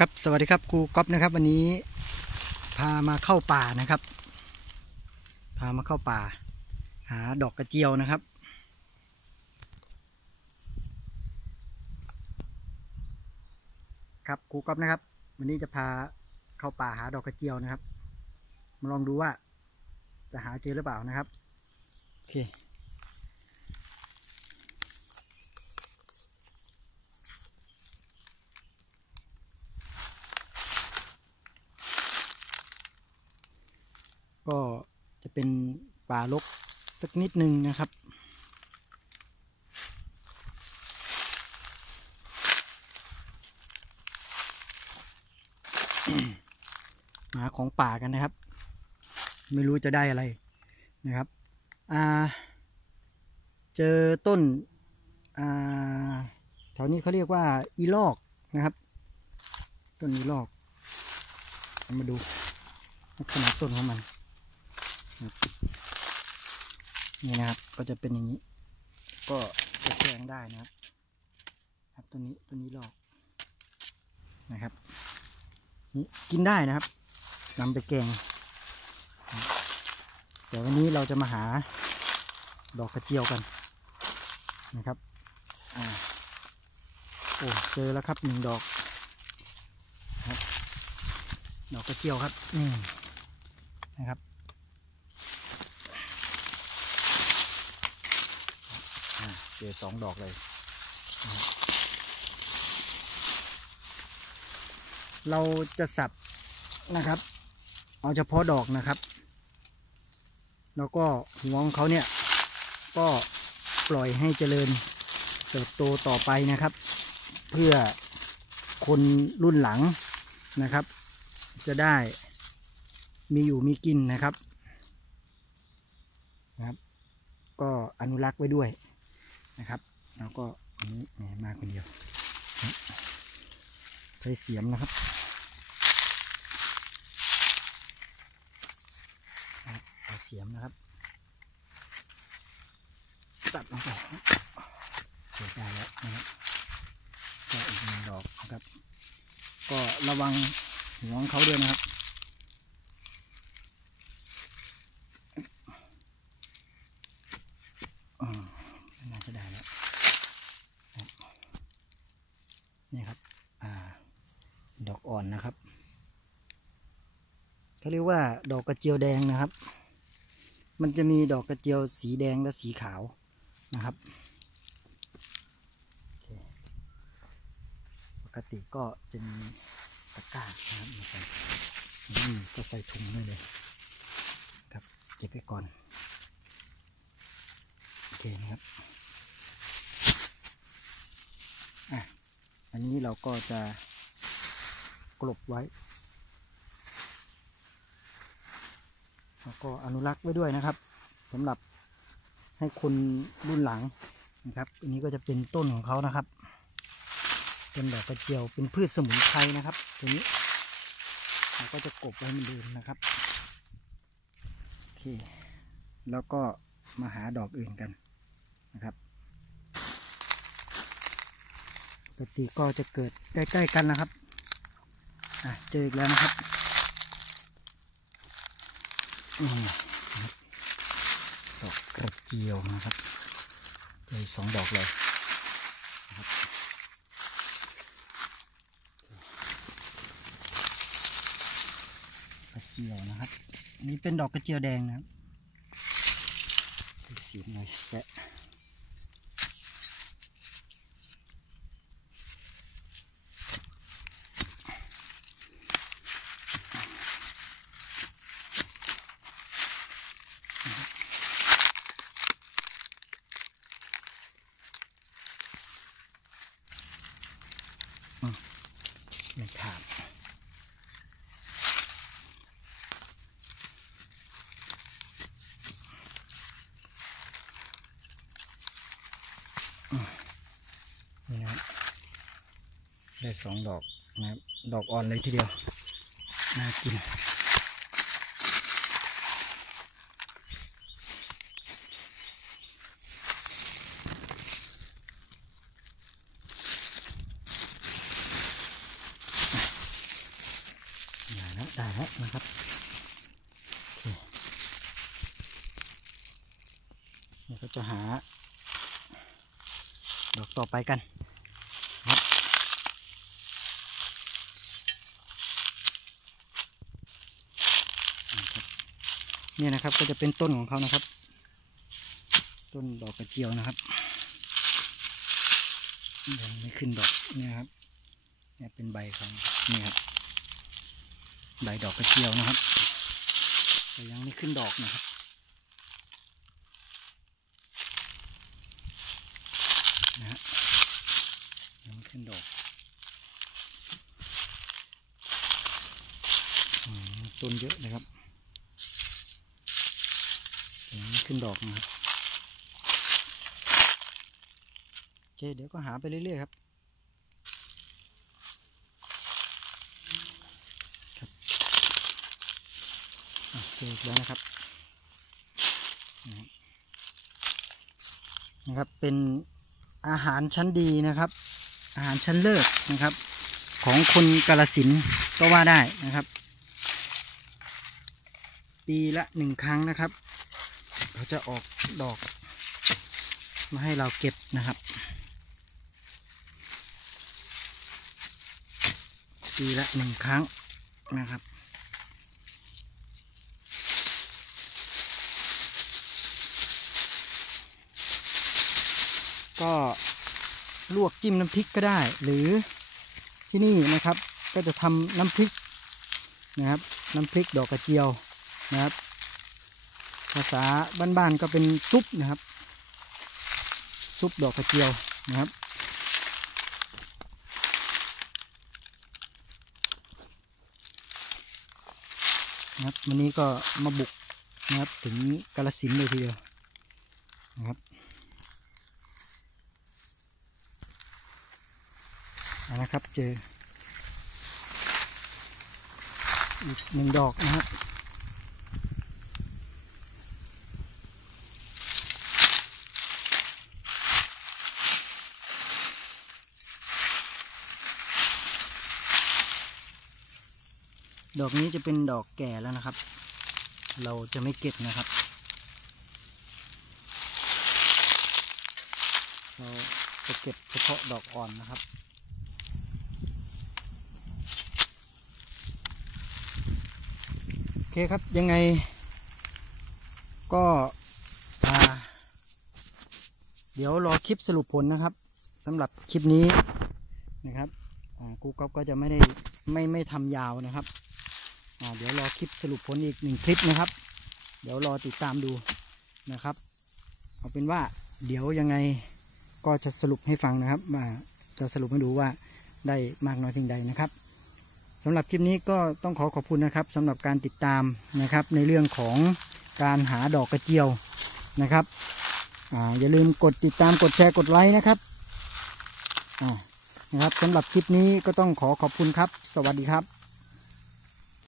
ครับสวัสดีครับครูก๊อฟนะครับ วันนี้พามาเข้าป่านะครับ พามาเข้าป่า หาดอกกระเจียวนะครับ ครับครูก๊อฟนะครับ วันนี้จะพาเข้าป่าหาดอกกระเจียวนะครับ มาลองดูว่าจะหาเจอหรือเปล่านะครับโอเค ก็จะเป็นป่ารกสักนิดนึงนะครับหาของป่ากันนะครับ ไม่รู้จะได้อะไรนะครับอ่าเจอต้นอ่าแถวนี้เขาเรียกว่าอีลอกนะครับ ต้นอีลอกเอามาดูลักษณะต้นของมัน นี่นะครับก็จะเป็นอย่างนี้ ก็จะแกงได้นะครับ ครับตัวนี้ตัวนี้ลอกนะครับนี่กินได้นะครับนำไปแกงเดี๋ยววันนี้เราจะมาหาดอกกระเจียวกันนะครับอ่าโอ้เจอแล้วครับหนึ่งดอกครับ ดอกกระเจียวครับนี่นะครับ อ่า เจอสองดอกเลย เราจะสับนะครับ เอาเฉพาะดอกนะครับ แล้วก็หัวของเขาเนี่ย ก็ปล่อยให้เจริญเติบโตต่อไปนะครับ เพื่อคนรุ่นหลังนะครับ จะได้มีอยู่มีกินนะครับนะครับ ก็อนุรักษ์ไว้ด้วย นะครับแล้วก็อันนี้แหมมาคนเดียว ใช้เสียมนะครับเอาเสียมนะครับ สับลงไปเสียได้แล้วนะครับก็อีกหนึ่งดอกนะครับ ก็ระวังหัวของเขาด้วยนะครับ อืมน่าจะได้แล้วครับนี่ครับ อ่า ด อ่อนนะครับเขาเรียกว่าดอกกระเจียวแดงนะครับ มันจะมีดอกกระเจียวสีแดงและสีขาวนะครับปกติก็จะมีตะกร้านะครับนี่ก็ใส่ถุงเลยเลยครับเก็บไปก่อนโอเคนะครับอะอันนี้เราก็จะ ลบไว้แล้วก็อนุรักษ์ไว้ด้วยนะครับสำหรับให้คนรุ่นหลังนะครับ อันนี้ก็จะเป็นต้นของเขานะครับ เป็นดอกกระเจียวเป็นพืชสมุนไพรนะครับ ตัวนี้เราก็จะกบไว้เหมือนเดิมนะครับโอเคแล้วก็มาหาดอกอื่นกันนะครับปกติก็จะเกิดใกล้ ๆ กันนะครับ เจออีกแล้วนะครับดอกกระเจียวนะครับเจอสองดอกเลยนะครับกระเจียวนะครับนนี้เป็นดอกกระเจียวแดงนะครับเสียบหน่อยแสะ ไม่ขาดอืมนี่นะครับ ได้สองดอกนะครับ ดอกอ่อนเลยทีเดียว น่ากินโได้แล้วนะครับเคเดี๋ยวก็จะหา ดอกต่อไปกันครับนะครับ เนี่ยนะครับก็จะเป็นต้นของเขานะครับ ต้นดอกกระเจียวนะครับยังไม่ขึ้นดอกเนี่ยครับเนี่ยเป็นใบของนี่ครับใบดอกกระเจียวนะครับแต่ยังไม่ขึ้นดอกนะครับนะฮะยังไม่ขึ้นดอกอืมต้นเยอะนะครับแต่ยังไม่ ขึ้นดอกนะครับโอเคเดี๋ยวก็หาไปเรื่อยๆครับครับเจอแล้วนะครับนะครับเป็นอาหารชั้นดีนะครับ อาหารชั้นเลิศนะครับ ของคนกาลสินก็ว่าได้นะครับ ปีละหนึ่งครั้งนะครับ เขาจะออกดอก มาให้เราเก็บนะครับ ปีละหนึ่งครั้งนะครับก็ลวกจิ้มน้ำพริกก็ได้ หรือที่นี่นะครับก็จะทำน้ำพริกนะครับ น้ำพริกดอกกระเจียวนะครับ ภาษาบ้านๆก็เป็นซุปนะครับ ซุปดอกกระเจียวนะครับ นะครับวันนี้ก็มาบุกนะครับถึงกาลสินเลยทีเดียวนะครับเอานะครับเจออีกหนึ่งดอกนะครับ ดอกนี้จะเป็นดอกแก่แล้วนะครับ เราจะไม่เก็บนะครับ เราจะเก็บเฉพาะดอกอ่อนนะครับโอเคครับยังไง ก็เดี๋ยวรอคลิปสรุปผลนะครับสำหรับคลิปนี้นะครับกูก๊อฟก็จะไม่ได้ไม่ไม่ทำยาวนะครับ เดี๋ยวรอคลิปสรุปผลอีกหนึ่งคลิปนะครับ เดี๋ยวรอติดตามดูนะครับ เอาเป็นว่าเดี๋ยวยังไงก็จะสรุปให้ฟังนะครับว่าจะสรุปให้ดูว่าได้มากน้อยเพียงใดนะครับสำหรับคลิปนี้ก็ต้องขอขอบคุณนะครับสำหรับการติดตามนะครับ ในเรื่องของการหาดอกกระเจียวนะครับออย่าลืมกดติดตามกดแชร์กดไลค์นะครับนะครับสำหรับคลิปนี้ก็ต้องขอขอบคุณครับ สวัสดีครับ